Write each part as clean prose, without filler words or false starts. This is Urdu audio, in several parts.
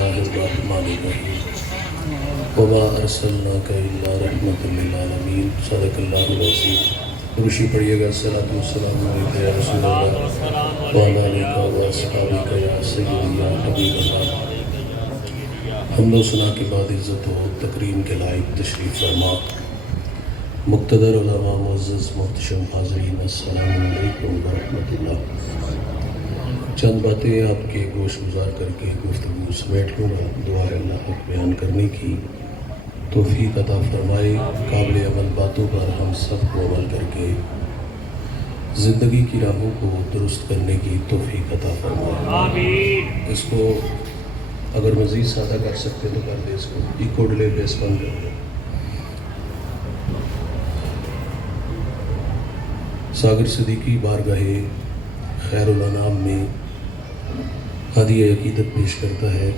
اللہ الرحمن الرحیم وما ارسلناک الا رحمۃ للعالمین صدق اللہ العظیم۔ درشی پڑھیے گا الصلاۃ والسلام علیک یا رسول اللہ وعلی آلک و اصحابک یا سیدی یا حبیب اللہ۔ حمد و ثنا کے بعد عزت و تکریم کے لائق تشریف فرما مقتدر علماء معزز محتشم حاضرین، السلام علیکم ورحمۃ اللہ۔ چند باتیں آپ کے گوش گزار کر کے گفتگو سمیٹ لوں گا۔ دعا ہے اللہ حق بیان کرنے کی توفیق عطا فرمائے، قابل عمل باتوں پر ہم سب کو عمل کر کے زندگی کی راہوں کو درست کرنے کی توفیق عطا فرمائے۔ آمین۔ اس کو اگر مزید سادہ کر سکتے تو کر دے، اس کو ایکو ڈلے بیس بند کر دیں۔ ساگر صدیقی بارگاہ خیر الانام میں ہدیہ عقیدت پیش کرتا ہے۔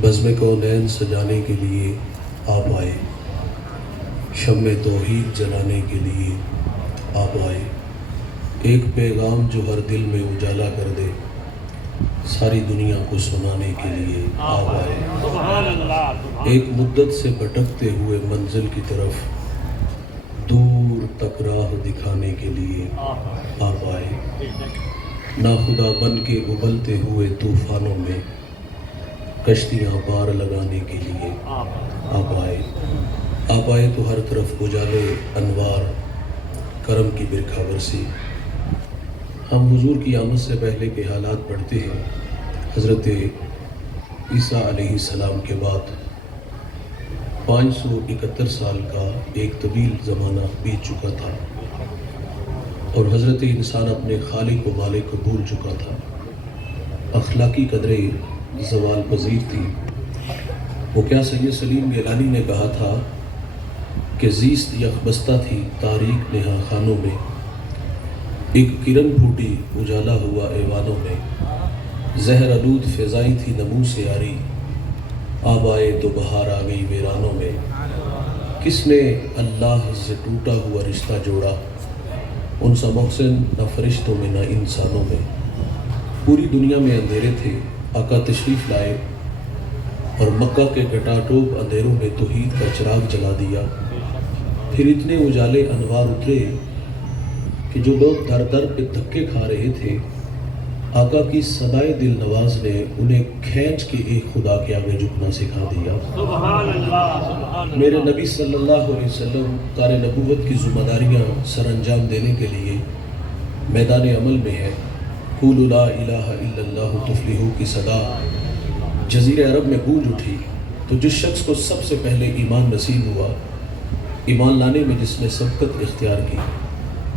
بزم کونین سجانے کے لیے آپ آئے، شمع توحید جلانے کے لیے آپ آئے، ایک پیغام جو ہر دل میں اجالا کر دے، ساری دنیا کو سنانے کے لیے آپ آئے، ایک مدت سے بھٹکتے ہوئے منزل کی طرف دور تک راہ دکھانے کے لیے آپ آئے، ناخدا بن کے ابلتے ہوئے طوفانوں میں کشتیاں پار لگانے کے لیے آپ آئے۔ آپ آئے تو ہر طرف اجالے انوار کرم کی برکھا برسی۔ ہم حضور کی آمد سے پہلے کے حالات پڑھتے ہیں۔ حضرت عیسیٰ علیہ السلام کے بعد 571 سال کا ایک طویل زمانہ بیت چکا تھا اور حضرت انسان اپنے خالق و مالک کو بھول چکا تھا۔ اخلاقی قدریں زوال پذیر تھی۔ وہ کیا سید سلیم گیلانی نے کہا تھا کہ زیست یکبستہ تھی تاریک نہا خانوں میں، ایک کرن پھوٹی اجالا ہوا ایوانوں میں، زہر آلود فضائی تھی نمو سے آری، آب آئے تو بہار آ گئی ویرانوں میں۔ کس نے اللہ سے ٹوٹا ہوا رشتہ جوڑا، ان سا محسن نہ فرشتوں میں نہ انسانوں میں۔ پوری دنیا میں اندھیرے تھے، آقا تشریف لائے اور مکہ کے گٹاٹوب اندھیروں میں توحید کا چراغ جلا دیا۔ پھر اتنے اجالے انوار اترے کہ جو لوگ در در پہ دھکے کھا رہے تھے، آقا کی صدائے دل نواز نے انہیں کھینچ کے ایک خدا کے آگے جھکنا سکھا دیا۔ سبحان اللہ۔ میرے نبی صلی اللہ علیہ وسلم کار نبوت کی ذمہ داریاں سر انجام دینے کے لیے میدان عمل میں ہے۔ قولوا لا الہ الا اللہ تفلحوا کی صدا جزیرہ عرب میں گونج اٹھی تو جس شخص کو سب سے پہلے ایمان نصیب ہوا، ایمان لانے میں جس نے سبقت اختیار کی،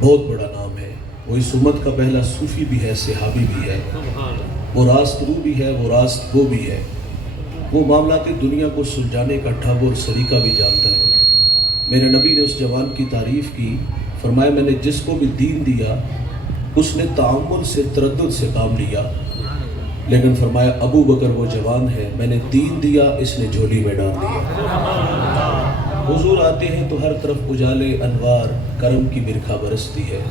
بہت بڑا نام ہے۔ وہ اس امت کا پہلا صوفی بھی ہے، صحابی بھی ہے، وہ راست رو بھی ہے، وہ راست گو بھی ہے، وہ معاملات دنیا کو سلجھانے کا ٹھب اور سلیقہ بھی جانتا ہے۔ میرے نبی نے اس جوان کی تعریف کی، فرمایا میں نے جس کو بھی دین دیا اس نے تعامل سے تردد سے کام لیا، لیکن فرمایا ابو بکر وہ جوان ہے، میں نے دین دیا اس نے جھولی میں ڈال دیا۔ حضور آتے ہیں تو ہر طرف اجالے انوار کرم کی برکھا برستی ہے۔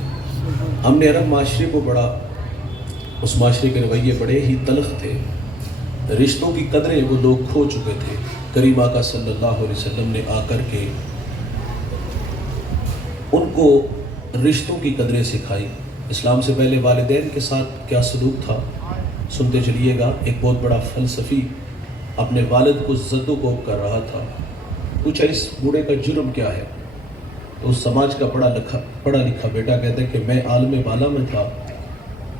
ہم نے عرب معاشرے کو پڑھا، اس معاشرے کے رویے بڑے ہی تلخ تھے، رشتوں کی قدریں وہ لوگ کھو چکے تھے۔ کریم آقا صلی اللہ علیہ وسلم نے آ کر کے ان کو رشتوں کی قدریں سکھائی۔ اسلام سے پہلے والدین کے ساتھ کیا سلوک تھا سنتے چلیے گا۔ ایک بہت بڑا فلسفی اپنے والد کو زد و کوب کر رہا تھا، پوچھا اس بوڑھے کا جرم کیا ہے؟ تو اس سماج کا پڑھا لکھا بیٹا کہتا ہے کہ میں عالم بالا میں تھا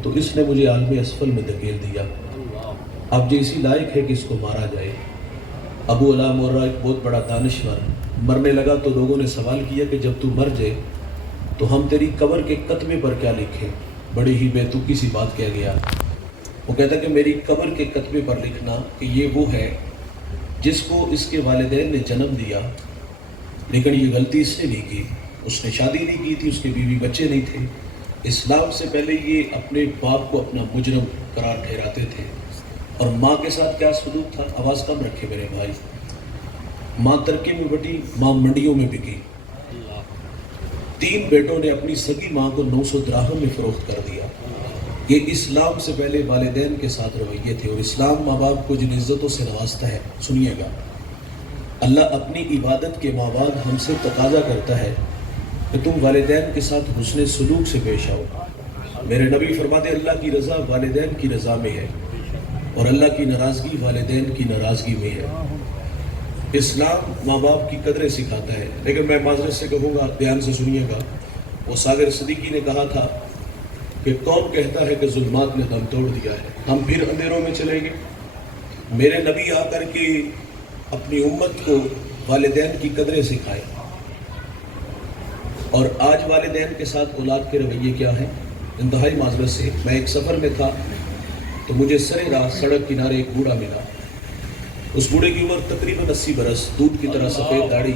تو اس نے مجھے عالم اسفل میں دھکیل دیا، اب جو اسی لائق ہے کہ اس کو مارا جائے۔ ابو علا مرہ ایک بہت بڑا دانشور مرنے لگا تو لوگوں نے سوال کیا کہ جب تو مر جائے تو ہم تیری قبر کے کتبے پر کیا لکھیں؟ بڑی ہی بے تکی سی بات کہہ گیا۔ وہ کہتا ہے کہ میری قبر کے کتبے پر لکھنا کہ یہ وہ ہے جس کو اس کے والدین نے جنم دیا، لیکن یہ غلطی اس نے نہیں کی، اس نے شادی نہیں کی تھی، اس کے بیوی بچے نہیں تھے۔ اسلام سے پہلے یہ اپنے باپ کو اپنا مجرم قرار ٹھہراتے تھے۔ اور ماں کے ساتھ کیا سلوک تھا؟ آواز کم رکھے میرے بھائی۔ ماں ترکے میں بٹی، ماں منڈیوں میں بکی۔ 3 بیٹوں نے اپنی سگی ماں کو 900 دراہم میں فروخت کر دیا۔ یہ اسلام سے پہلے والدین کے ساتھ رویے تھے، اور اسلام ماں باپ کو جن عزتوں سے نوازتا ہے، سنیے گا، اللہ اپنی عبادت کے ماں بعد ہم سے تقاضا کرتا ہے کہ تم والدین کے ساتھ حسن سلوک سے پیش آؤ۔ میرے نبی فرماتے اللہ کی رضا والدین کی رضا میں ہے، اور اللہ کی ناراضگی والدین کی ناراضگی میں ہے۔ اسلام ماں باپ کی قدریں سکھاتا ہے، لیکن میں معذرت سے کہوں گا، دھیان سے سنیے گا، وہ ساغر صدیقی نے کہا تھا کہ کون کہتا ہے کہ ظلمات نے دم توڑ دیا ہے، ہم پھر اندھیروں میں چلیں گے؟ میرے نبی آ کر کے اپنی امت کو والدین کی قدریں سکھائے، اور آج والدین کے ساتھ اولاد کے رویے کیا ہیں؟ انتہائی معذرت سے، میں ایک سفر میں تھا تو مجھے سرے راہ سڑک کنارے ایک بوڑھا ملا۔ اس بوڑھے کی عمر تقریباً 80 برس، دودھ کی طرح سفید داڑھی،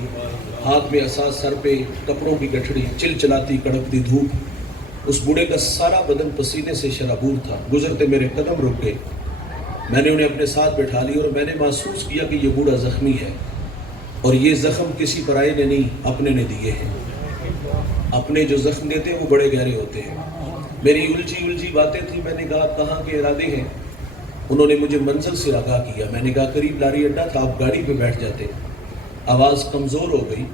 ہاتھ میں عصا، سر پہ کپڑوں کی گٹھڑی، چل چلاتی کڑکتی دھوپ۔ اس بوڑھے کا سارا بدن پسینے سے شرابور تھا۔ گزرتے میرے قدم رک گئے، میں نے انہیں اپنے ساتھ بٹھا لی، اور میں نے محسوس کیا کہ یہ بوڑھا زخمی ہے، اور یہ زخم کسی پرائے نے نہیں، اپنے نے دیے ہیں۔ اپنے جو زخم دیتے ہیں وہ بڑے گہرے ہوتے ہیں۔ میری الجھی باتیں تھیں، میں نے کہا کہاں کے ارادے ہیں؟ انہوں نے مجھے منزل سے آگاہ کیا۔ میں نے کہا قریب لاری اڈا تھا، آپ گاڑی پہ بیٹھ جاتے۔ آواز کمزور ہو گئی،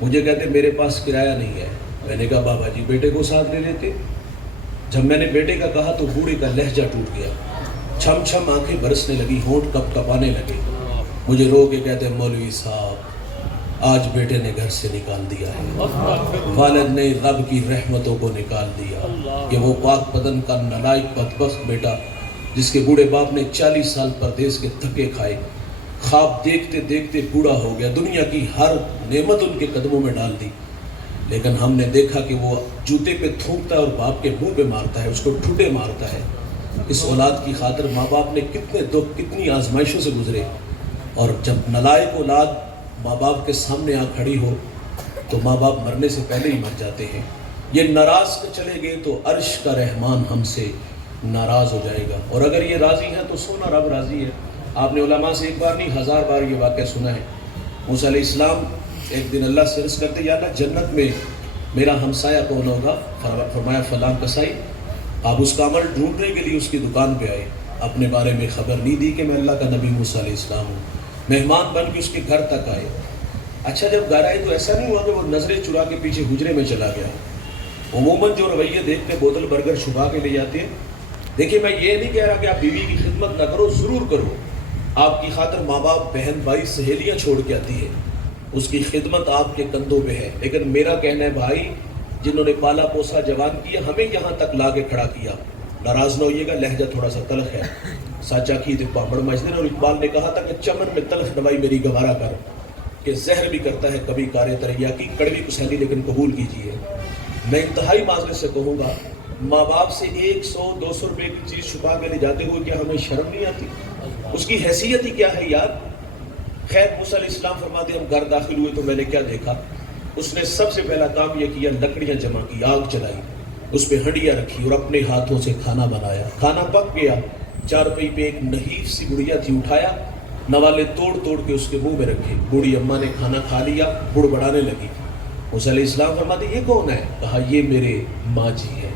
مجھے کہتے میرے پاس کرایہ نہیں ہے۔ میں نے کہا بابا جی بیٹے کو ساتھ لے لیتے۔ جب میں نے بیٹے کا کہا تو بوڑھے کا لہجہ ٹوٹ گیا، چھم چھم آنکھیں برسنے لگی، ہونٹ کپ کپانے لگے۔ مجھے رو کے کہتے مولوی صاحب آج بیٹے نے گھر سے نکال دیا ہے، والد نے رب کی رحمتوں کو نکال دیا کہ وہ پاک بدن کا نالائق بدبخت بیٹا جس کے بوڑھے باپ نے 40 سال پردیس کے دھکے کھائے، خواب دیکھتے دیکھتے بوڑھا ہو گیا، دنیا کی ہر نعمت ان کے قدموں میں ڈال دی، لیکن ہم نے دیکھا کہ وہ جوتے پہ تھوکتا ہے اور باپ کے منہ پہ مارتا ہے، اس کو ٹھوٹے مارتا ہے۔ اس اولاد کی خاطر ماں باپ نے کتنے دکھ، کتنی آزمائشوں سے گزرے، اور جب نالائق اولاد ماں باپ کے سامنے آ کھڑی ہو تو ماں باپ مرنے سے پہلے ہی مر جاتے ہیں۔ یہ ناراض کے چلے گئے تو عرش کا رحمان ہم سے ناراض ہو جائے گا، اور اگر یہ راضی ہیں تو سونا رب راضی ہے۔ آپ نے علماء سے ایک بار نہیں 1000 بار یہ واقعہ سنا ہے۔ موسیٰ علیہ السلام ایک دن اللہ سے عرض کرتے یا اللہ جنت میں میرا ہمسایہ کون ہوگا؟ فرمایا فلاں کسائی۔ آپ اس کا عمل ڈھونڈنے کے لیے اس کی دکان پہ آئے، اپنے بارے میں خبر نہیں دی کہ میں اللہ کا نبی موسیٰ علیہ السلام ہوں، مہمان بن کے اس کے گھر تک آئے۔ اچھا جب گھر آئے تو ایسا نہیں ہوا کہ وہ نظریں چرا کے پیچھے حجرے میں چلا گیا۔ عموماً جو رویے دیکھ کے بوتل برگر چھپا کے لے جاتے ہیں۔ دیکھیے میں یہ نہیں کہہ رہا کہ آپ بیوی کی خدمت نہ کرو، ضرور کرو، آپ کی خاطر ماں باپ، بہن بھائی، سہیلیاں چھوڑ کے آتی ہے، اس کی خدمت آپ کے کندھوں پہ ہے، لیکن میرا کہنا ہے بھائی جنہوں نے پالا پوسا جوان کیا، ہمیں یہاں تک لا کے کھڑا کیا، ناراض نہ ہوئیے گا، لہجہ تھوڑا سا تلخ ہے، ساچا کی تو پاپڑ مجدن، اور اقبال نے کہا تھا کہ چمن میں تلخ نوائی میری گوارا کر، کہ زہر بھی کرتا ہے کبھی کارے تریا کی، کڑوی کسیلی لیکن قبول کیجیے۔ میں انتہائی معذرت سے کہوں گا، ماں باپ سے 100-200 روپے کی چیز چھپا کے لے جاتے ہوئے کیا ہمیں شرم نہیں آتی؟ اس کی حیثیت ہی کیا ہے یار۔ خیر موسیٰ علیہ السلام فرماتے ہم گھر داخل ہوئے تو میں نے کیا دیکھا؟ اس نے سب سے پہلا کام یہ کیا، لکڑیاں جمع کی، آگ جلائی، اس پہ ہنڈیاں رکھی اور اپنے ہاتھوں سے کھانا بنایا۔ کھانا پک گیا، چارپائی پہ ایک نحیف سی گڑیا تھی، اٹھایا، نوالے توڑ توڑ کے اس کے منہ میں رکھے۔ بوڑھی اماں نے کھانا کھا لیا، بڑبڑانے لگی۔ موسیٰ علیہ السلام فرماتے یہ کون ہے؟ کہا یہ میرے ماں جی ہے۔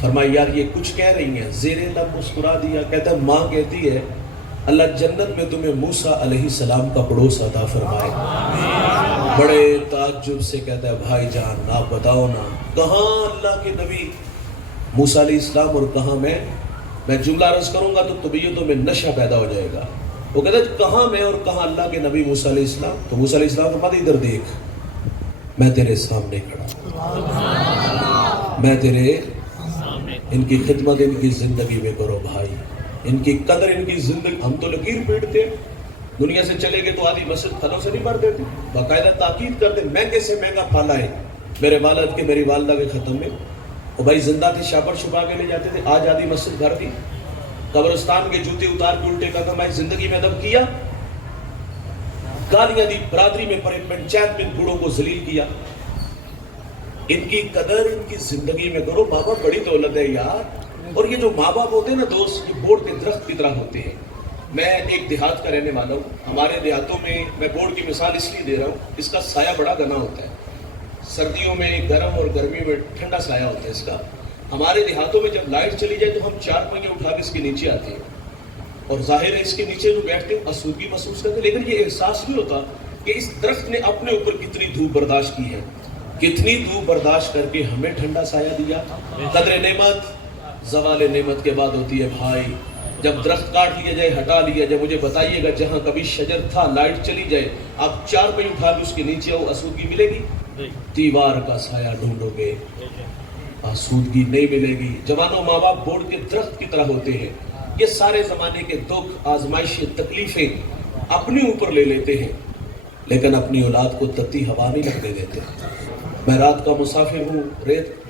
فرمایا یار یہ کچھ کہہ رہی ہیں؟ زیر لب مسکرا دیا، کہتا ہے ماں کہتی ہے اللہ جنت میں تمہیں موسیٰ علیہ السلام کا پڑوس عطا فرمائے۔ بڑے تعجب سے کہتا ہے بھائی جان آپ بتاؤ نا، کہاں اللہ کے نبی موسیٰ علیہ السلام اور کہاں میں جملہ عرض کروں گا تو طبیعتوں میں نشہ پیدا ہو جائے گا۔ وہ کہتا ہے کہاں میں اور کہاں اللہ کے نبی موسیٰ علیہ السلام؟ تو موسیٰ علیہ السلام فرماتے ادھر دیکھ، میں تیرے سامنے کھڑا، میں تیرے ان کی خدمت ان کی زندگی میں کرو بھائی، ان کی قدر ان کی زندگی۔ ہم تو لکیر پیٹتے ہیں، دنیا سے چلے گئے تو آدھی مسجد پھلوں سے نہیں بھر دیتے، باقاعدہ تاکید کرتے مہنگے سے مہنگا پھالا ہے میرے والد کے میری والدہ کے ختم میں۔ اور بھائی زندہ تھے شاپر چھپا کے لے جاتے تھے، آج آدھی مسجد بھر دی۔ قبرستان کے جوتے اتار کے الٹے قدم آئے، زندگی میں ادب کیا، گالیاں دی، برادری میں پنچایت میں بوڑھوں کو ذلیل کیا۔ ان کی قدر ان کی زندگی میں کرو۔ ماں باپ بڑی دولت ہے یار، اور یہ جو ماں باپ ہوتے ہیں نا دوست، یہ بورڈ کے درخت کی طرح ہوتے ہیں۔ میں ایک دیہات کا رہنے والا ہوں، ہمارے دیہاتوں میں بورڈ کی مثال اس لیے دے رہا ہوں، اس کا سایہ بڑا گھنا ہوتا ہے، سردیوں میں گرم اور گرمی میں ٹھنڈا سایہ ہوتا ہے اس کا۔ ہمارے دیہاتوں میں جب لائٹ چلی جائے تو ہم 4 پہیے اٹھا کے اس کے نیچے آتے ہیں اور ظاہر ہے اس کے نیچے جو بیٹھتے ہیں آسودگی محسوس کرتے ہیں، لیکن یہ احساس نہیں ہوتا کہ اس درخت نے اپنے اوپر کتنی دھوپ برداشت کی ہے، کتنی دھوپ برداشت کر کے ہمیں ٹھنڈا سایہ دیا۔ قدر نعمت زوال نعمت کے بعد ہوتی ہے بھائی، جب درخت کاٹ لیا جائے، ہٹا لیا جائے، مجھے بتائیے گا جہاں کبھی شجر تھا لائٹ چلی جائے، آپ 4 پہیے اٹھا کے اس کے نیچے وہ آسودگی ملے گی؟ دیوار کا سایہ ڈھونڈو گے، آسودگی نہیں ملے گی۔ جوانوں، ماں باپ بورڈ کے درخت کی طرح ہوتے ہیں، یہ سارے زمانے کے دکھ، آزمائشیں، تکلیفیں اپنے اوپر لے لیتے ہیں لیکن اپنی اولاد کو تتی ہوا نہیں لگنے دیتے۔ میں رات کا مسافر ہوں،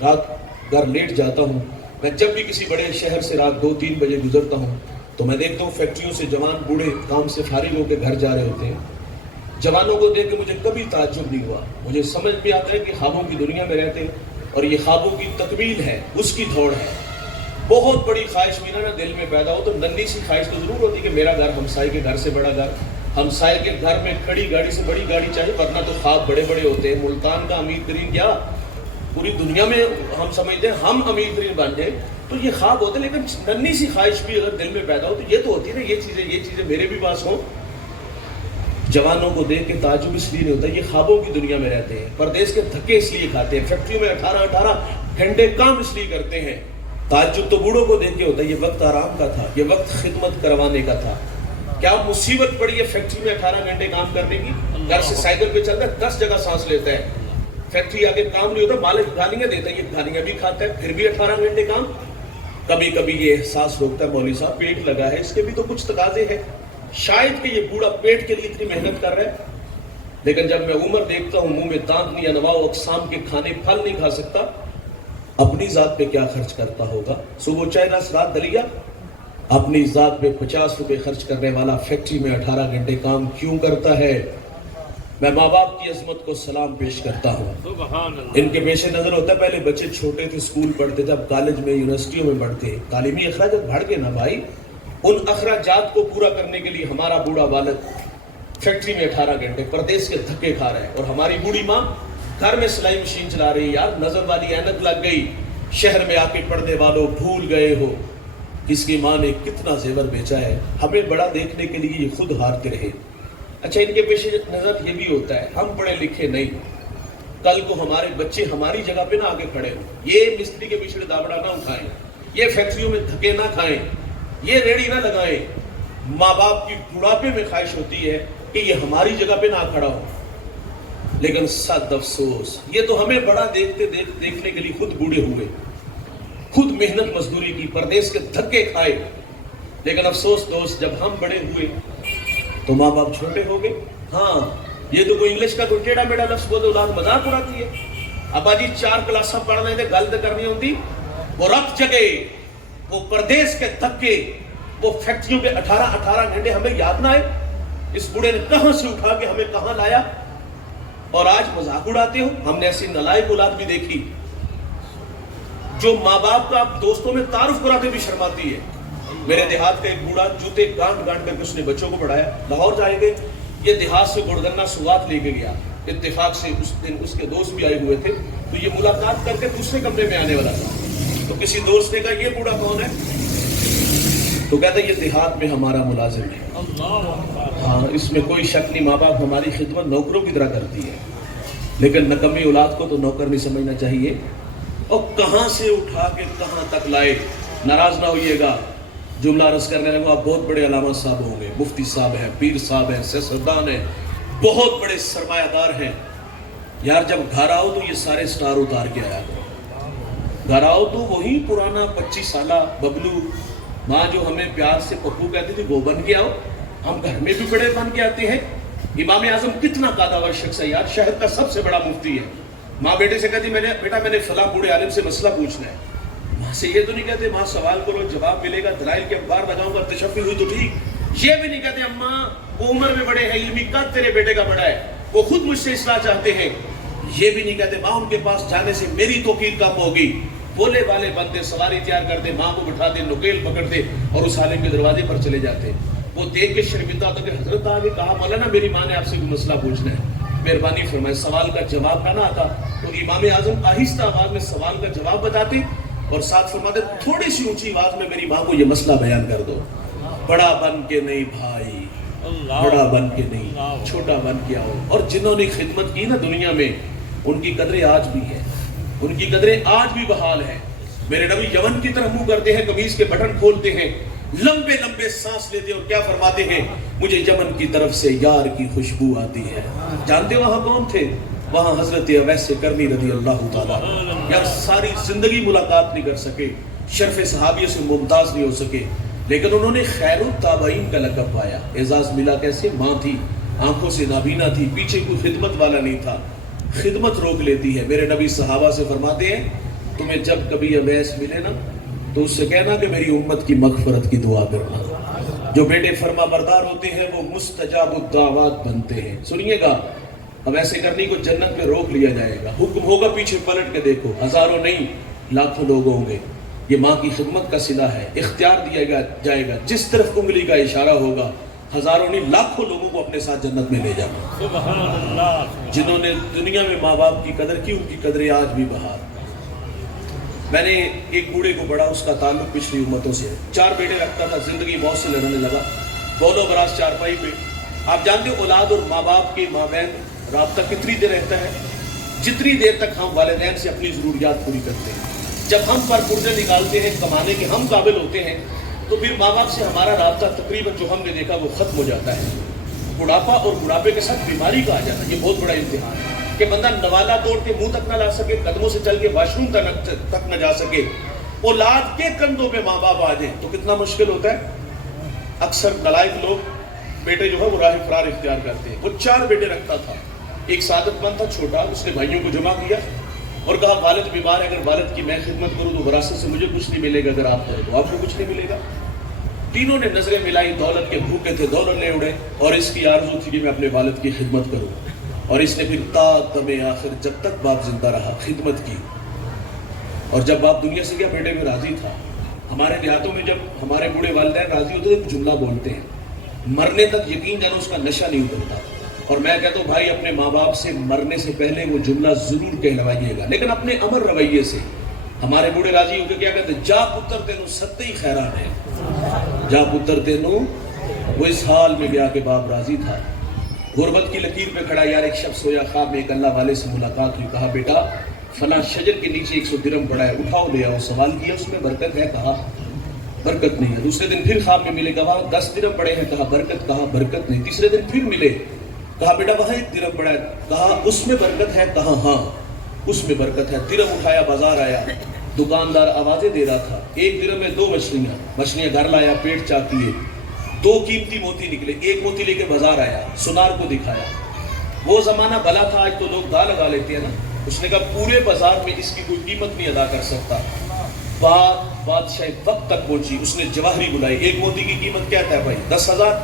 رات گھر لیٹ جاتا ہوں، میں جب بھی کسی بڑے شہر سے رات 2-3 بجے گزرتا ہوں تو میں دیکھتا ہوں فیکٹریوں سے جوان بوڑھے کام سے فارغ ہو کے گھر جا رہے ہوتے ہیں۔ جوانوں کو دیکھ کے مجھے کبھی تعجب نہیں ہوا، مجھے سمجھ بھی آتا ہے کہ خوابوں کی دنیا میں رہتے ہیں اور یہ خوابوں کی تکمیل ہے، اس کی دوڑ ہے۔ بہت بڑی خواہش بھی نہ دل میں پیدا ہو تو ننھی سی خواہش تو ضرور ہوتی کہ میرا گھر ہمسائے کے گھر سے بڑا گھر، ہمسائے کے گھر میں کھڑی گاڑی سے بڑی گاڑی چاہیے، ورنہ تو خواب بڑے بڑے ہوتے ہیں۔ ملتان کا امیر ترین کیا پوری دنیا میں ہم سمجھتے ہیں ہم امیر ترین بن جائیں تو یہ خواب ہوتے ہیں، لیکن ننھی سی خواہش بھی اگر دل میں پیدا ہو تو یہ تو ہوتی ہے نا، یہ چیزیں میرے بھی پاس ہوں۔ جوانوں کو دیکھ کے تعجب اس لیے نہیں ہوتا، یہ خوابوں کی دنیا میں رہتے ہیں، پردیس کے دھکے اس لیے کھاتے ہیں، فیکٹریوں میں 18 گھنٹے کام اس لیے کرتے ہیں۔ تعجب تو بوڑھوں کو دیکھ کے ہوتا ہے، یہ وقت آرام کا تھا، یہ وقت خدمت کروانے کا تھا۔ کیا مصیبت پڑی ہے فیکٹری میں 18 گھنٹے کام کرنے کی؟ گھر سے سائیکل پہ چلتا ہے، 10 جگہ سانس لیتا ہے، فیکٹری آگے کام نہیں ہوتا، مالک گالیاں دیتا ہے، یہ گالیاں بھی کھاتا ہے، پھر بھی 18 گھنٹے کام۔ کبھی کبھی یہ احساس ہوتا ہے مولوی صاحب پیٹ لگا ہے، اس کے بھی تو کچھ تقاضے ہیں، شاید کہ یہ بوڑھا پیٹ کے لیے اتنی محنت کر رہا ہے۔ لیکن جب میں عمر دیکھتا ہوں، منہ میں دانت نہیں، انواع و اقسام کے کھانے پھل نہیں کھا سکتا، اپنی ذات پہ کیا خرچ کرتا ہوگا؟ صبح چائے ناس رات دلیا، اپنی ذات پہ 50 روپے خرچ کرنے والا فیکٹری میں 18 گھنٹے کام کیوں کرتا ہے؟ میں ماں باپ کی عظمت کو سلام پیش کرتا ہوں۔ ان کے پیش نظر ہوتا ہے پہلے بچے چھوٹے تھے، اسکول پڑھتے تھے، اب کالج میں، یونیورسٹیوں میں پڑھتے ہیں، تعلیمی اخراجات بڑھ گئے نا بھائی، ان اخراجات کو پورا کرنے کے لیے ہمارا بوڑھا والد فیکٹری میں 18 گھنٹے پردیس کے دھکے کھا رہا ہے، اور ہماری بوڑھی ماں گھر میں سلائی مشین چلا رہی ہے۔ یار نظر والی اینک لگ گئی، شہر میں آ کے پردے والوں بھول گئے ہو کس کی ماں نے کتنا زیور بیچا ہے، ہمیں بڑا دیکھنے کے لیے یہ خود ہارتے رہے۔ اچھا، ان کے پیش نظر یہ بھی ہوتا ہے ہم پڑھے لکھے نہیں، کل کو ہمارے بچے ہماری جگہ پہ نہ آگے کھڑے ہوں، یہ مستری کے پیچھے دابڑا نہ اٹھائیں، یہ فیکٹریوں میں دھکے نہ کھائیں، یہ ریڑھی نہ لگائیں۔ ماں باپ کی بڑھاپے میں خواہش ہوتی ہے کہ یہ ہماری جگہ پہ نہ کھڑا ہو، لیکن صد افسوس یہ تو ہمیں بڑا دیکھنے کے لیے خود بوڑھے ہوئے، خود محنت مزدوری کی، پردیس کے دھکے کھائے، لیکن افسوس دوست جب ہم بڑے ہوئے تو ماں باپ چھوٹے ہو گئے۔ ہاں، یہ تو کوئی انگلش کا کوئی ٹیڑھا میڑھا لفظ بولے اولاد مذاق اڑاتی ہے۔ ابا جی 4 کلاساں پڑھ رہے تھے، گل کرنی ہوتی، وہ رت جگے، وہ پردیس کے دھکے، وہ فیکٹریوں کے 18 گھنٹے ہمیں یاد نہ آئے؟ اس بوڑھے نے کہاں سے اٹھا کے ہمیں کہاں لایا، اور آج مذاق اڑاتے ہو۔ ہم نے ایسی نالائق اولاد بھی دیکھی جو ماں باپ کا دوستوں میں تعارف کراتے بھی شرماتی ہے۔ میرے دیہات کا ایک بوڑھا جوتے گانٹ گانٹ کر کے اس نے بچوں کو پڑھایا، لاہور جائے گئے، یہ دیہات سے گڑگنا سوات لے کے گیا، اتفاق سے اس دن اس کے دوست بھی آئے ہوئے تھے، تو یہ ملاقات کر کے دوسرے کمرے میں آنے والا تھا، تو کسی دوست نے کہا یہ بوڑھا کون ہے؟ تو کہتا ہے یہ دیہات میں ہمارا ملازم ہے۔ ہاں، اس میں کوئی شک نہیں، ماں باپ ہماری خدمت نوکروں کی طرح کرتی ہے، لیکن نکمی اولاد کو تو نوکر نہیں سمجھنا چاہیے۔ اور کہاں سے اٹھا کے کہاں تک لائے، ناراض نہ ہوئیے گا، جملہ عرض کرنے لگوں، آپ بہت بڑے علامہ صاحب ہوں گے، مفتی صاحب ہیں، پیر صاحب ہیں، سیاستدان ہیں، بہت بڑے سرمایہ دار ہیں، یار جب گھر آؤ تو یہ سارے سٹار اتار کے آیا کرو، گھر آؤ تو وہی پرانا 25 سالہ ببلو، ماں جو ہمیں پیار سے پپو کہتی تھی وہ بن کے آؤ، ہم گھر میں بھی بڑے بن کے آتے ہیں۔ امام اعظم کتنا قادور شخص ہے یار، شہر کا سب سے بڑا مفتی ہے، ماں بیٹے سے کہتی بیٹا میں نے فلاں بوڑھے عالم سے مسئلہ پوچھنا ہے، ماں سے یہ تو نہیں کہتے ماں سوال کرو جواب ملے گا، دلائل کے اخبار لگاؤں گا، تشفی ہوئی تو ٹھیک، یہ بھی نہیں کہتے اماں وہ عمر میں بڑے ہیں، علمی قد تیرے بیٹے کا بڑا ہے، وہ خود مجھ سے اصلاح چاہتے ہیں، یہ بھی نہیں کہتے ماں ان کے پاس جانے سے میری توقیر کم ہوگی، بولے والے بندے سواری تیار کرتے، ماں کو بٹھاتے، نکیل پکڑتے اور اس عالم کے دروازے پر چلے جاتے، وہ دیکھ کے شرمندہ ہوتا کہ حضرت آگے کہا مولانا میری ماں نے آپ سے کوئی مسئلہ پوچھنا ہے، مہربانی فرمائے، سوال کا جواب نہ آتا تو امام اعظم آہستہ آواز میں سوال کا جواب بتاتے، اور ساتھ فرماتے تھوڑی سی اونچی آواز میں میری ماں کو یہ مسئلہ بیان کر دو، بڑا بن کے نہیں بھائی، بڑا بن کے نہیں، چھوٹا بن کے آؤ۔ اور جنہوں نے خدمت کی نا دنیا میں، ان کی قدریں آج بھی ہیں، ان کی قدریں آج بھی بحال ہیں۔ میرے نبی یمن کی طرف منہ کرتے ہیں، قمیض کے بٹن کھولتے ہیں، لمبے لمبے سانس لیتے ہیں اور کیا فرماتے ہیں، مجھے یمن کی طرف سے یار کی خوشبو آتی ہے۔ جانتے وہاں کون تھے؟ وہاں حضرت اویس کرنی رضی اللہ تعالیٰ، یار ساری زندگی ملاقات نہیں کر سکے، شرف صحابیہ سے ممتاز نہیں ہو سکے، لیکن انہوں نے خیر التابعین کا لقب پایا۔ اعزاز ملا کیسے؟ ماں تھی، آنکھوں سے نابینا تھی، پیچھے کوئی خدمت والا نہیں تھا، خدمت روک لیتی ہے۔ میرے نبی صحابہ سے فرماتے ہیں تمہیں جب کبھی اویس ملے نا تو اس سے کہنا کہ میری امت کی مغفرت کی دعا کرنا۔ جو بیٹے فرما بردار ہوتے ہیں وہ مستجاب الدعوات بنتے ہیں۔ سنیے گا، اب ایسے کرنے کو جنت میں روک لیا جائے گا، حکم ہوگا پیچھے پلٹ کے دیکھو، ہزاروں نہیں لاکھوں لوگ ہوں گے۔ یہ ماں کی خدمت کا صلہ ہے، اختیار دیا جائے گا، جس طرف انگلی کا اشارہ ہوگا ہزاروں نہیں لاکھوں لوگوں کو اپنے ساتھ جنت میں لے جانا۔ سبحان اللہ۔ جنہوں نے دنیا میں ماں باپ کی قدر کی، ان کی قدریں آج بھی بحال۔ میں نے ایک بوڑھے کو پڑھا، اس کا تعلق پچھلی امتوں سے، 4 بیٹے رکھتا تھا، زندگی بہت سے لڑنے لگا، بول و براز چارپائی پہ۔ آپ جانتے ہو اولاد اور ماں باپ کے مابین رابطہ کتنی دیر رہتا ہے؟ جتنی دیر تک ہم والدین سے اپنی ضروریات پوری کرتے ہیں۔ جب ہم پر پردے نکالتے ہیں، کمانے کے ہم قابل ہوتے ہیں، تو پھر ماں باپ سے ہمارا رابطہ تقریباً جو ہم نے دیکھا وہ ختم ہو جاتا ہے۔ بڑھاپا اور بڑھاپے کے ساتھ بیماری کا آ جانا، یہ بہت بڑا امتحان ہے کہ بندہ نوالا توڑ کے منہ تک نہ لا سکے، قدموں سے چل کے واش روم تک نہ جا سکے، اولاد کے کندھوں پہ ماں باپ آ جائیں تو کتنا مشکل ہوتا ہے۔ اکثر نالائق لوگ بیٹے جو ہے وہ راہ فرار اختیار کرتے ہیں۔ وہ 4 بیٹے رکھتا تھا، ایک سعادت مند تھا چھوٹا، اس نے بھائیوں کو جمع کیا اور کہا والد بیمار ہے، اگر والد کی میں خدمت کروں تو وراثت سے مجھے کچھ نہیں ملے گا، اگر آپ کریں تو آپ کو کچھ نہیں ملے گا۔ تینوں نے نظریں ملائی، دولت کے بھوکے تھے، دولت لے اڑے، اور اس کی آرزو تھی کہ میں اپنے والد کی خدمت کروں، اور اس نے پھر تا دم آخر جب تک باپ زندہ رہا خدمت کی۔ اور جب باپ دنیا سے گیا بیٹے میں راضی تھا۔ ہمارے دیہاتوں میں جب ہمارے بوڑھے والدین راضی ہوتے ہیں ایک جملہ بولتے ہیں، مرنے تک یقین جانو اس کا نشہ نہیں اترتا۔ اور میں کہتا ہوں بھائی اپنے ماں باپ سے مرنے سے پہلے وہ جملہ ضرور کہلوائیے گا، لیکن اپنے امر رویے سے۔ ہمارے بوڑھے راضی ہو کے کیا کہتے ہیں، جا پتر تینوں ستے ہی خیران ہے، جا پتر تینوں۔ وہ اس حال میں گیا کہ باپ راضی تھا، غربت کی لکیر پہ کھڑا، یار ایک شخص سویا خواب میں ایک اللہ والے سے ملاقات ہوئی، کہا بیٹا فلاں شجر کے نیچے 100 درہم پڑا ہے، اٹھاؤ لے آؤ۔ سوال کیا اس میں برکت ہے؟ کہا برکت نہیں ہے۔ دوسرے دن پھر خواب میں ملے، کہا 10 درہم پڑے ہیں، کہا برکت، کہا برکت نہیں۔ تیسرے دن پھر ملے، کہا بیٹا وہاں 1 درہم پڑا ہے، کہا اس میں برکت ہے، کہا ہاں اس میں برکت ہے۔ درہم اٹھایا، بازار آیا، دکاندار آوازیں دے رہا تھا، 1 درہم میں 2 مچھلیاں گھر لایا، پیٹ چاک کیے، 2 قیمتی موتی نکلے، 1 موتی لے کے بازار آیا، سونار کو دکھایا۔ وہ زمانہ بھلا تھا، آج تو لوگ دا لگا لیتے ہیں نا۔ اس نے کہا پورے بازار میں اس کی کوئی قیمت نہیں ادا کر سکتا۔ بادشاہ وقت تک پہنچی، اس نے جواہری بلائی، 1 موتی کی قیمت کیا ہے بھائی؟ 10,000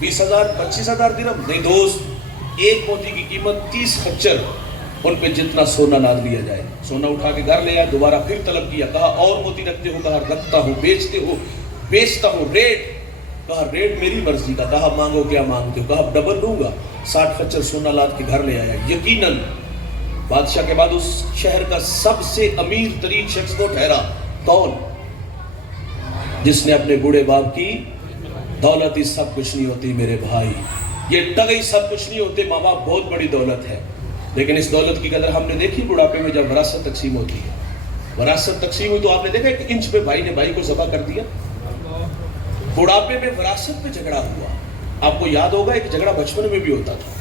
20,000 25,000 درہم؟ نہیں دوست، 1 موتی کی قیمت 30 خچر، ان پہ جتنا سونا لاد لیا جائے۔ سونا اٹھا کے گھر لے آیا، دوبارہ پھر طلب کیا، کہا اور موتی رکھتے ہو؟ کہا رکھتا ہوں۔ بیچتے ہو؟ بیچتا ہوں۔ ریٹ؟ کہا ریٹ میری مرضی کا۔ کہا مانگو کیا مانگتے ہو؟ کہا ڈبل لوں گا۔ 60 خچر سونا لاد کے گھر لے آیا۔ یقیناً بادشاہ کے بعد اس شہر کا سب سے امیر ترین شخص کو ٹھہرا، کون؟ جس نے اپنے بوڑھے باپ کی دولت ہی سب کچھ نہیں ہوتی میرے بھائی، یہ ٹگئی سب کچھ نہیں ہوتے۔ ماں باپ بہت بڑی دولت ہے، لیکن اس دولت کی قدر ہم نے دیکھی بڑھاپے میں جب وراثت تقسیم ہوتی ہے۔ وراثت تقسیم ہوئی تو آپ نے دیکھا 1 انچ پہ بھائی نے بھائی کو ذبح کر دیا۔ بڑھاپے میں وراثت پہ جھگڑا ہوا۔ آپ کو یاد ہوگا ایک جھگڑا بچپن میں بھی ہوتا تھا،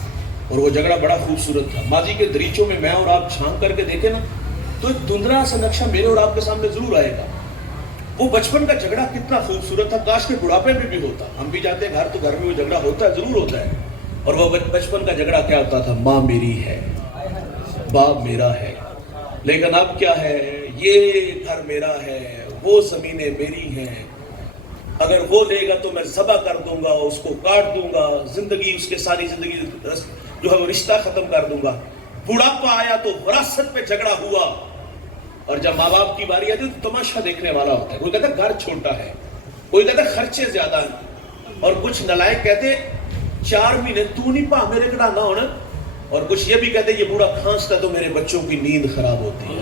اور وہ جھگڑا بڑا خوبصورت تھا۔ ماضی کے دریچوں میں میں اور آپ چھانک کر کے دیکھیں نا تو ایک دھندلا سا نقشہ میرے اور آپ کے سامنے ضرور آئے گا۔ وہ بچپن کا جھگڑا کتنا خوبصورت تھا، کاش کے بڑھاپے میں بھی ہوتا۔ ہم بھی جاتے ہیں گھر تو گھر میں وہ جھگڑا ہوتا ہے، ضرور ہوتا ہے۔ اور وہ بچپن کا جھگڑا کیا ہوتا تھا؟ ماں میری ہے، باپ میرا ہے۔ لیکن اب کیا ہے؟ یہ گھر میرا ہے، وہ زمینیں میری ہیں، اگر وہ لے گا تو میں ذبح کر دوں گا، اس کو کاٹ دوں گا، زندگی اس کے ساری زندگی جو ہے وہ رشتہ ختم کر دوں گا۔ بڑھاپا آیا تو وراثت پہ جھگڑا ہوا، اور جب ماں باپ کی باری آتی ہے تو تماشا دیکھنے والا ہوتا ہے۔ کوئی کہتا ہے گھر چھوٹا ہے، کوئی کہتا ہے خرچے زیادہ ہیں، اور کچھ نلائق کہتے 4 مہینے تو نہیں پا میرے کڑا نہ ہونا، اور کچھ یہ بھی کہتے یہ بوڑھا کھانستا تو میرے بچوں کی نیند خراب ہوتی ہے۔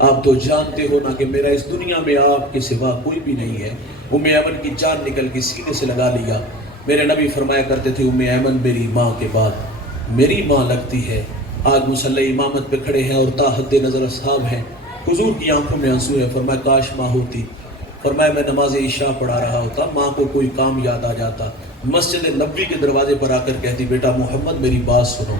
آپ تو جانتے ہو نا کہ میرا اس دنیا میں آپ کے سوا کوئی بھی نہیں ہے۔ ایمن کی جان نکل کے سینے سے لگا لیا۔ میرے نبی فرمایا کرتے تھے ایمن میری ماں کے بعد میری ماں لگتی ہے۔ آج مصلی امامت پہ کھڑے ہیں اور تا حد نظر اصحاب ہیں، حضور کی آنکھوں میں آنسو ہے۔ فرمایا کاش ماں ہوتی، فرمایا میں نماز عشاء پڑھا رہا ہوتا، ماں کو کوئی کام یاد آ جاتا، مسجد نبوی کے دروازے پر آ کر کہتی بیٹا محمد میری بات سنو۔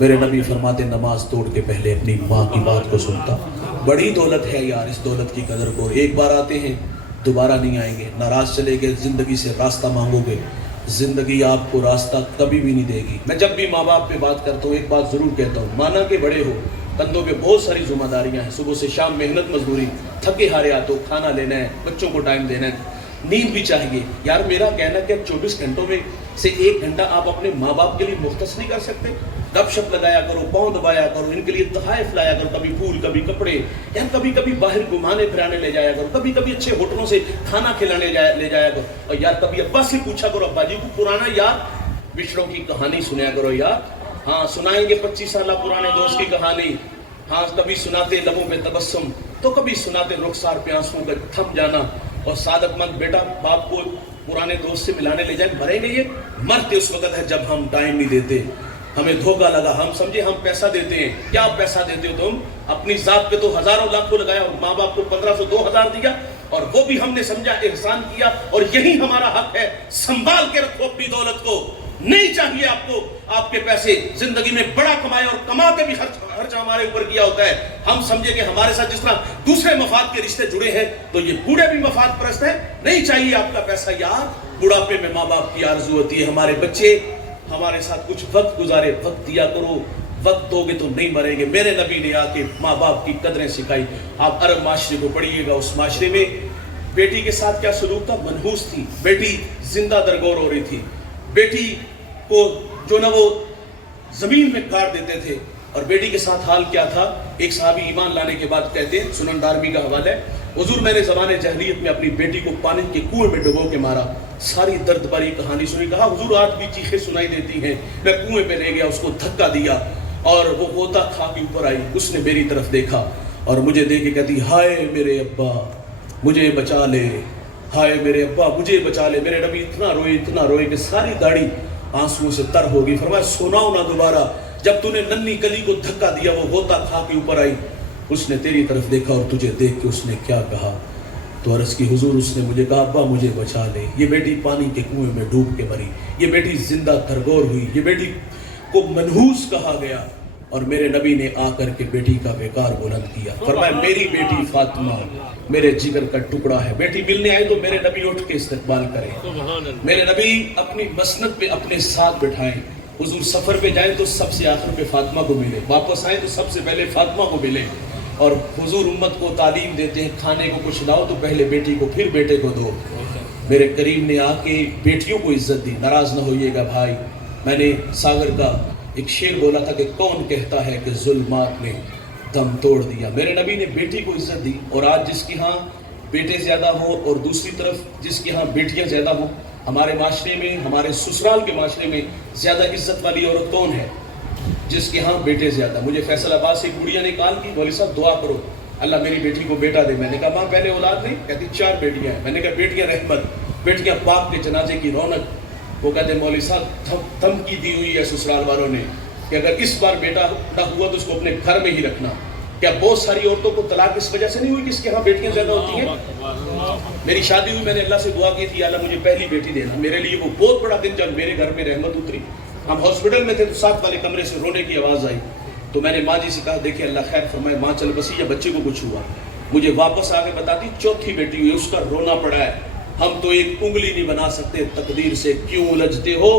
میرے نبی فرماتے نماز توڑ کے پہلے اپنی ماں کی بات کو سنتا۔ بڑی دولت ہے یار، اس دولت کی قدر کو۔ ایک بار آتے ہیں دوبارہ نہیں آئیں گے۔ ناراض چلے گئے، زندگی سے راستہ مانگو گے، زندگی آپ کو راستہ کبھی بھی نہیں دے گی۔ میں جب بھی ماں باپ پہ بات کرتا ہوں ایک بات ضرور کہتا ہوں، مانا کہ بڑے ہو، کندھوں پہ بہت ساری ذمہ داریاں ہیں، صبح سے شام محنت مزدوری، تھکے ہارے آتے ہو، کھانا لینا ہے، بچوں کو ٹائم دینا ہے، نیند بھی چاہیے۔ یار میرا کہنا کہ 24 گھنٹوں میں سے 1 گھنٹہ آپ اپنے ماں باپ کے لیے مختص نہیں کر سکتے؟ گپ شپ لگایا کرو، پاؤں دبایا کرو، ان کے لیے تحائف لایا کرو، کبھی پھول کبھی کپڑے، یا کبھی کبھی باہر گھمانے پھرانے لے جایا کرو، کبھی کبھی اچھے ہوٹلوں سے کھانا کھلانے لے جایا کرو، اور یار کبھی ابا سے پوچھا کرو ابا جی کو پرانا یار بچڑوں کی کہانی سنیا کرو یار۔ ہاں سنائیں گے 25 سالہ پرانے دوست کی کہانی، ہاں کبھی سناتے لبوں پہ تبسم تو کبھی سناتے رخسار پہ آنسوؤں کا تھم جانا۔ اور سعادت مند بیٹا باپ کو پرانے دوست سے ملانے لے جائے، مریں گے یہ؟ مرتے اس وقت ہے جب ہم ٹائم نہیں دیتے، ہمیں دھوکہ لگا، ہم سمجھے ہم پیسہ دیتے ہیں۔ کیا پیسہ دیتے ہو تم؟ اپنی ذات پہ تو ہزاروں لاکھوں لگایا اور ماں باپ کو 1500 2000 دیا، اور وہ بھی ہم نے سمجھا احسان کیا، اور یہی ہمارا حق ہے۔ سنبھال کے رکھو اپنی دولت کو، نہیں چاہیے آپ کو آپ کے پیسے زندگی میں بڑا کمائے، اور کما کے بھی خرچ ہمارے اوپر کیا ہوتا ہے۔ ہم سمجھے کہ ہمارے ساتھ جس طرح دوسرے مفاد کے رشتے جڑے ہیں تو یہ بوڑھے بھی مفاد پرست ہیں۔ نہیں چاہیے آپ کا پیسہ یار۔ بڑھاپے میں ماں باپ کی آرزو ہوتی ہے ہمارے بچے ہمارے ساتھ کچھ وقت گزارے، وقت دیا کرو، وقت دو گے تو نہیں مریں گے۔ میرے نبی نے آ کے ماں باپ کی قدریں سکھائی۔ آپ عرب معاشرے کو پڑھیے گا، اس معاشرے میں بیٹی کے ساتھ کیا سلوک تھا؟ منحوس تھی، بیٹی زندہ درگور ہو رہی تھی، بیٹی کو جو نہ وہ زمین میں گاڑ دیتے تھے، اور بیٹی کے ساتھ حال کیا تھا؟ ایک صحابی ایمان لانے کے بعد کہتے ہیں، سنن دارمی کا حوالہ ہے، حضور میں نے زمانے جاہلیت میں اپنی بیٹی کو پانی کے کنویں میں ڈبو کے مارا۔ ساری درد بھری کہانی سنی، کہا حضور آج بھی چیخیں سنائی دیتی ہیں، میں کنویں پہ لے گیا، اس کو دھکا دیا اور وہ غوطہ کھا کے اوپر آئی، اس نے میری طرف دیکھا اور مجھے دیکھ کے کہتی ہائے میرے ابا مجھے بچا لے، ہائے میرے ابا مجھے بچا لے۔ میرے نبی اتنا روئے کہ ساری داڑھی آنسوؤں سے تر ہو گئی۔ فرمایا سناؤ نہ دوبارہ، جب تو نے ننھی کلی کو دھکا دیا وہ غوطہ کھا کے اوپر آئی، اس نے تیری طرف دیکھا اور تجھے دیکھ کے اس نے کیا کہا؟ تو عرض کی حضور اس نے مجھے کہا ابا مجھے بچا لے۔ یہ بیٹی پانی کے کنویں میں ڈوب کے مری، یہ بیٹی زندہ ترگور ہوئی، یہ بیٹی کو منحوس کہا گیا، اور میرے نبی نے آ کر کے بیٹی کا وقار بلند کیا۔ فرمایا میری بیٹی فاطمہ میرے جگر کا ٹکڑا ہے۔ بیٹی ملنے آئے تو میرے نبی اٹھ کے استقبال کریں، میرے نبی اپنی مسند پہ اپنے ساتھ بٹھائیں۔ حضور سفر پہ جائیں تو سب سے آخر پہ فاطمہ کو ملے، واپس آئیں تو سب سے پہلے فاطمہ کو ملے، اور حضور امت کو تعلیم دیتے ہیں کھانے کو کچھ لاؤ تو پہلے بیٹی کو پھر بیٹے کو دو۔ میرے کریم نے آ کے بیٹیوں کو عزت دی۔ ناراض نہ ہوئیے گا بھائی، میں نے ساگر کا ایک شعر بولا تھا کہ کون کہتا ہے کہ ظلمات نے دم توڑ دیا۔ میرے نبی نے بیٹی کو عزت دی، اور آج جس کی ہاں بیٹے زیادہ ہوں اور دوسری طرف جس کی ہاں بیٹیاں زیادہ ہوں، ہمارے معاشرے میں ہمارے سسرال کے معاشرے میں زیادہ عزت والی عورت کون ہے؟ جس کے ہاں بیٹے زیادہ۔ مجھے فیصل آباد سے ایک بڑھیا نے کال کی، مولوی صاحب دعا کرو اللہ میری بیٹی کو بیٹا دے۔ میں نے کہا ماں پہلے اولاد نہیں؟ کہتی 4 بیٹیاں ہیں۔ میں نے کہا بیٹیاں رحمت، بیٹیاں باپ کے جنازے کی رونق۔ وہ کہتے مولوی صاحب دھمکی دی ہوئی ہے سسرال والوں نے کہ اگر اس بار بیٹا نہ ہوا تو اس کو اپنے گھر میں ہی رکھنا۔ کیا بہت ساری عورتوں کو طلاق اس وجہ سے نہیں ہوئی کہ اس کے ہاں بیٹیاں زیادہ ہوتی ہیں؟ میری شادی ہوئی، میں نے اللہ سے دعا کی تھی اللہ مجھے پہلی بیٹی دینا۔ میرے لیے وہ بہت بڑا دن جب میرے گھر میں رحمت اتری۔ ہم ہاسپٹل میں تھے تو ساتھ والے کمرے سے رونے کی آواز آئی، تو میں نے ماں جی سے کہا دیکھیں اللہ خیر فرمائے، ماں چل بسی یا بچے کو کچھ ہوا۔ مجھے واپس آ کے بتاتی 4تھی بیٹی ہوئی، اس کا رونا پڑا ہے۔ ہم تو ایک انگلی نہیں بنا سکتے تقدیر سے، کیوں الجھتے ہو؟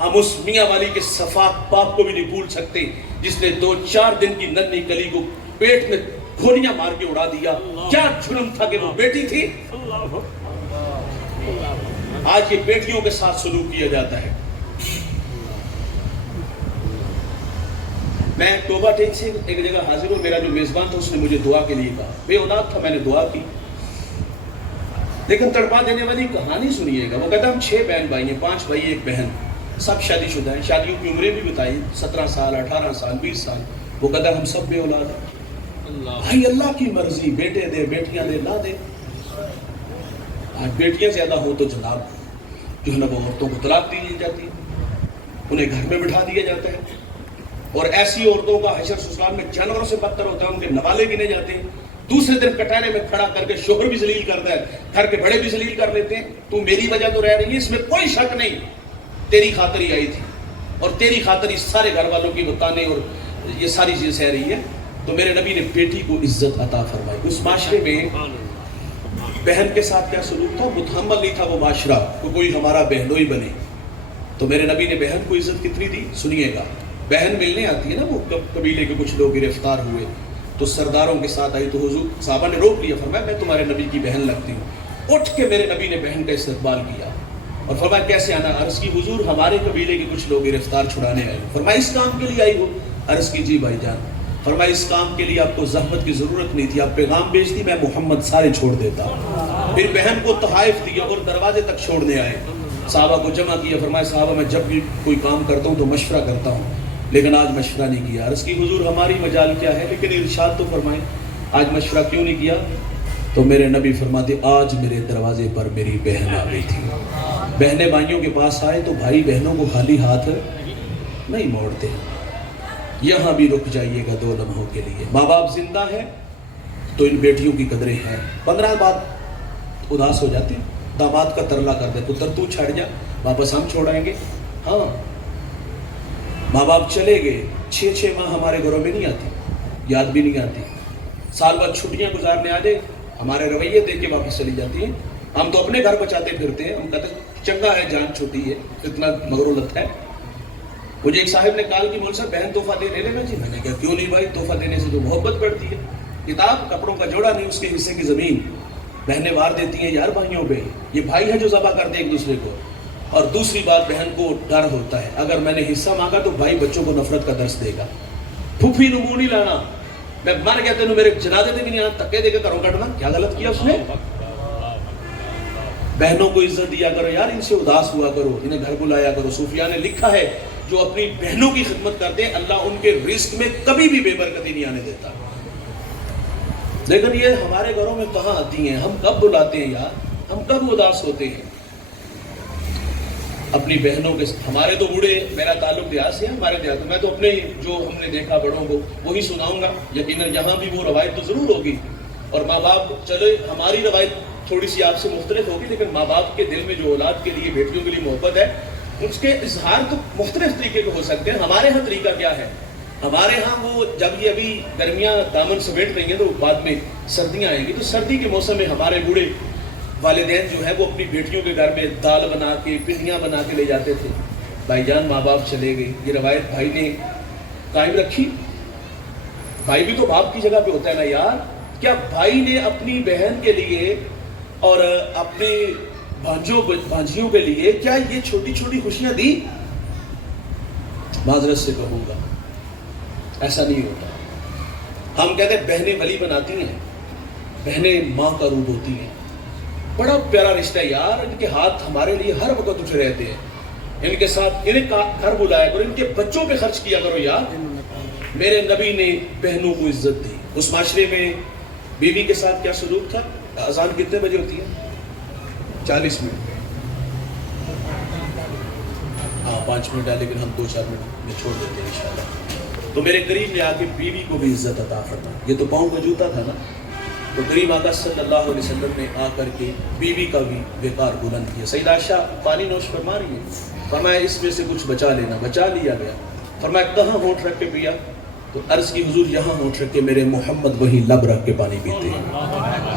ہم اس میاں والی کے صفاق باپ کو بھی نہیں بھول سکتے جس نے 2-4 دن کی ننھی کلی کو پیٹ میں گولیاں مار کے اڑا دیا۔ کیا جرم تھا کہ وہ بیٹی تھی؟ آج یہ بیٹیوں کے ساتھ سلوک کیا جاتا ہے۔ میں توبہ ٹیک سے ایک جگہ حاضر ہوں، میرا جو میزبان تھا اس نے مجھے دعا کے لیے کہا، بے اولاد تھا، میں نے دعا کی، لیکن تڑپا دینے والی کہانی سنیے گا۔ وہ کہتا ہم 6 بہن بھائی ہیں، 5 بھائی 1 بہن، سب شادی شدہ ہیں، شادیوں کی عمریں بھی بتائی 17 سال 18 سال 20 سال۔ وہ کہتا ہم سب بے اولاد ہیں۔ بھائی اللہ کی مرضی، بیٹے دے بیٹیاں دے نہ دے. آج بیٹیاں زیادہ ہو تو جناب جو ہے نا وہ عورتوں کو طلاق دی جاتی ہے، انہیں گھر میں بٹھا دیا جاتا ہے. اور ایسی عورتوں کا حشر سسرال میں جانوروں سے بدتر ہوتا ہے، ان کے نوالے گنے جاتے ہیں. دوسرے دن کٹانے میں کھڑا کر کے شوہر بھی ذلیل کرتا ہے، گھر کے بڑے بھی ذلیل کر لیتے ہیں. تو میری وجہ تو رہ رہی ہے، اس میں کوئی شک نہیں، تیری خاطر ہی آئی تھی اور تیری خاطر اس سارے گھر والوں کی بتانے اور یہ ساری چیزیں سہ رہی ہے. تو میرے نبی نے بیٹی کو عزت عطا فرمائی. اس معاشرے میں بہن کے ساتھ کیا سلوک تھا؟ متحمل نہیں تھا وہ معاشرہ کہ کوئی ہمارا بہنوئی بنے. تو میرے نبی نے بہن کو عزت کتنی دی سنیے گا. بہن ملنے آتی ہے نا، وہ قبیلے کے کچھ لوگ گرفتار ہوئے تو سرداروں کے ساتھ آئی تو حضور صحابہ نے روک لیا، فرمایا میں تمہارے نبی کی بہن لگتی ہوں. اٹھ کے میرے نبی نے بہن کا استقبال کیا اور فرمایا کیسے آنا؟ عرض کی حضور ہمارے قبیلے کے کچھ لوگ گرفتار چھڑانے آئے. فرمایا اس کام کے لیے آئی ہو؟ عرض کی جی بھائی جان. فرمایا اس کام کے لیے آپ کو زحمت کی ضرورت نہیں تھی، آپ پیغام بھیج دی، میں محمد سارے چھوڑ دیتا. پھر بہن کو تحائف دیا اور دروازے تک چھوڑنے آئے. صحابہ کو جمع کیا، فرمایا صحابہ میں جب بھی کوئی کام کرتا ہوں تو مشورہ کرتا ہوں، لیکن آج مشورہ نہیں کیا. عرض کی حضور ہماری مجال کیا ہے، لیکن ارشاد تو فرمائیں آج مشورہ کیوں نہیں کیا؟ تو میرے نبی فرماتے آج میرے دروازے پر میری بہن آ گئی تھی. بہنیں بھائیوں کے پاس آئے تو بھائی بہنوں کو خالی ہاتھ نہیں موڑتے. یہاں بھی رک جائیے گا 2 لمحوں کے لیے. ماں باپ زندہ ہے تو ان بیٹیوں کی قدریں ہیں. 15 بعد اداس ہو جاتے ہیں، داماد کا ترلا کر دے پتر تو چھڑ جا، واپس ہم چھوڑائیں گے. ہاں ماں باپ چلے گئے، 6 ماہ ہمارے گھروں میں نہیں آتی، یاد بھی نہیں آتی. سال بعد چھٹیاں گزارنے آ جائے، ہمارے رویے دیکھ کے واپس چلی جاتی ہیں. ہم تو اپنے گھر بچاتے پھرتے ہیں، ہم کہتے ہیں چنگا ہے جان چھوٹی ہے، اتنا مغرورت ہے. مجھے ایک صاحب نے کال کی، مول صاحب بہن تحفہ دے لے گا جی. میں نے کہا کیوں نہیں بھائی، تحفہ دینے سے تو محبت بڑھتی ہے. کتاب کپڑوں کا جوڑا نہیں، اس کے حصے کی زمین بہنیں وار دیتی ہیں یار بھائیوں پہ. یہ بھائی ہے جو ذبح کرتے ایک دوسرے کو. اور دوسری بات بہن کو ڈر ہوتا ہے، اگر میں نے حصہ مانگا تو بھائی بچوں کو نفرت کا درس دے گا. پھوپھی نمو نہیں لانا، میں مر گیا تینوں میرے جنازے میں بھی نہیں آنا، تکے دے کے کرو کٹنا. کیا غلط کیا اس نے؟ بہنوں کو عزت دیا کرو یار، ان سے اداس ہوا کرو، انہیں گھر بلایا کرو. صوفیاء نے لکھا ہے جو اپنی بہنوں کی خدمت کرتے ہیں اللہ ان کے رزق میں کبھی بھی بے برکتی نہیں آنے دیتا. لیکن یہ ہمارے گھروں میں کہاں آتی ہیں؟ ہم کب بلاتے ہیں یار، ہم کب اداس ہوتے ہیں اپنی بہنوں کے. ہمارے تو بوڑھے، میرا تعلق دیہات سے ہے، ہمارے دیہات میں تو اپنے جو ہم نے دیکھا بڑوں کو وہی سناؤں گا. یقیناً یہاں بھی وہ روایت تو ضرور ہوگی. اور ماں باپ، چلے ہماری روایت تھوڑی سی آپ سے مختلف ہوگی، لیکن ماں باپ کے دل میں جو اولاد کے لیے، بیٹیوں کے لیے محبت ہے، اس کے اظہار تو مختلف طریقے کے ہو سکتے ہیں. ہمارے ہاں طریقہ کیا ہے؟ ہمارے ہاں وہ جب یہ ابھی گرمیاں دامن سمیٹ رہی ہیں تو بعد میں سردیاں آئیں گی، تو سردی کے موسم میں ہمارے بوڑھے والدین جو ہے وہ اپنی بیٹیوں کے گھر میں دال بنا کے، پنیاں بنا کے لے جاتے تھے. بھائی جان ماں باپ چلے گئے، یہ روایت بھائی نے قائم رکھی. بھائی بھی تو باپ کی جگہ پہ ہوتا ہے نا یار. کیا بھائی نے اپنی بہن کے لیے اور اپنے بھانجیوں کے لیے کیا یہ چھوٹی چھوٹی خوشیاں دی؟ معذرت سے کہوں گا ایسا نہیں ہوتا. ہم کہتے ہیں بہنیں ولی بناتی ہیں، بہنیں ماں کا روپ ہوتی ہیں. بڑا پیارا رشتہ ہے یار، ان کے ہاتھ ہمارے لیے ہر وقت اٹھے رہتے ہیں. ان کے ساتھ انہیں گھر بلایا کرو، ان کے بچوں پہ خرچ کیا کرو یار. میرے نبی نے بہنوں کو عزت دی. اس معاشرے میں بیوی کے ساتھ کیا سلوک تھا؟ اذان کتنے بجے ہوتی ہے؟ 40 منٹ. ہاں 5 منٹ ہے، لیکن ہم 2-4 منٹ میں چھوڑ دیتے ہیں انشاءاللہ. تو میرے قریب لے آ کے بیوی کو بھی عزت عطا فرما. یہ تو پاؤں کا جوتا تھا نا، تو قریب آقا صلی اللہ علیہ وسلم نے آ کر کے بیوی کا بھی وقار بلند کیا. سیدہ عائشہ پانی نوش فرما رہی ہے، فرمایا اس میں سے کچھ بچا لینا. بچا لیا گیا. فرمایا کہاں ہونٹ رکھ کے پیا؟ تو عرض کی حضور یہاں ہونٹ رکھ کے، میرے محمد وہی لب رکھ کے پانی پیتے ہیں.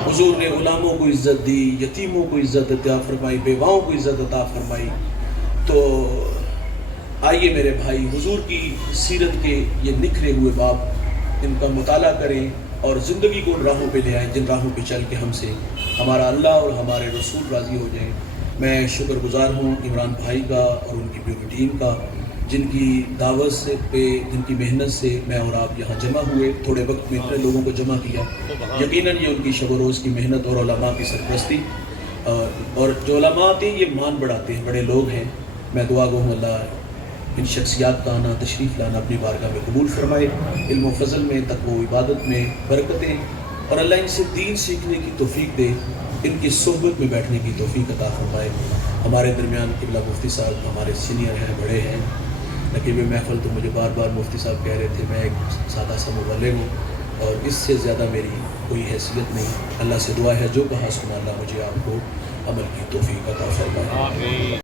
حضور نے غلاموں کو عزت دی، یتیموں کو عزت عطا فرمائی، بیواؤں کو عزت عطا فرمائی. تو آئیے میرے بھائی، حضور کی سیرت کے یہ نکھرے ہوئے باب، ان کا مطالعہ کریں اور زندگی کو ان راہوں پہ لے آئیں جن راہوں پہ چل کے ہم سے ہمارا اللہ اور ہمارے رسول راضی ہو جائیں. میں شکر گزار ہوں عمران بھائی کا اور ان کی پوری ٹیم کا، جن کی دعوت سے پہ، جن کی محنت سے میں اور آپ یہاں جمع ہوئے. تھوڑے وقت میں اتنے لوگوں کو جمع کیا، یقیناً یہ ان کی شب و روز کی محنت اور علماء کی سرپرستی. اور جو علماء آتے ہیں یہ مان بڑھاتے ہیں، بڑے لوگ ہیں. میں دعا گو ہوں اللہ ان شخصیات کا آنا تشریف لانا اپنی بارگاہ میں قبول فرمائے، علم و فضل میں، تقوی و عبادت میں برکتیں، اور اللہ ان سے دین سیکھنے کی توفیق دے، ان کی صحبت میں بیٹھنے کی توفیق عطا فرمائے۔ ہمارے درمیان قبلہ مفتی صاحب ہمارے سینئر ہیں، بڑے ہیں، نقیب محفل تو مجھے بار بار مفتی صاحب کہہ رہے تھے میں ایک سادہ سا مبلغ ہوں اور اس سے زیادہ میری کوئی حیثیت نہیں۔ اللہ سے دعا ہے جو کہا سنا اللہ مجھے آپ کو عمل کی توفیق عطا فرمائے۔